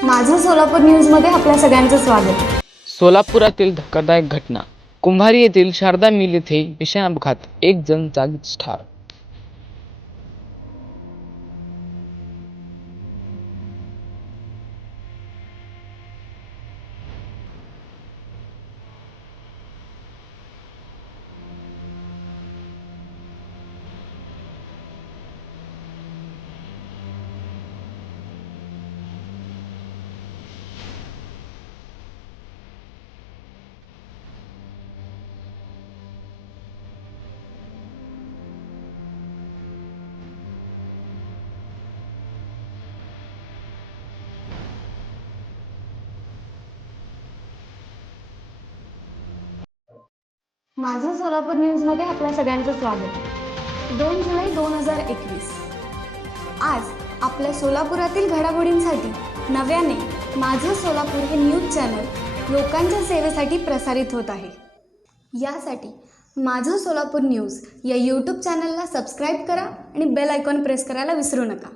सोलापूर न्यूजमध्ये आपल्या सगळ्यांचं स्वागत. सोलापुरातील धक्कादायक घटना. कुंभारी येथील शारदा मिल येथे भीषण अपघात एक जण जागीच ठार. माझं सोलापूर न्यूजमध्ये आपल्या सगळ्यांचं स्वागत. दोन जुलै दोन हजार एकवीस. आज आपल्या सोलापुरातील घडामोडींसाठी नव्याने माझं सोलापूर हे न्यूज चॅनल लोकांच्या सेवेसाठी प्रसारित होत आहे. यासाठी माझं सोलापूर न्यूज या यूट्यूब चॅनलला सबस्क्राईब करा आणि बेल आयकॉन प्रेस करायला विसरू नका.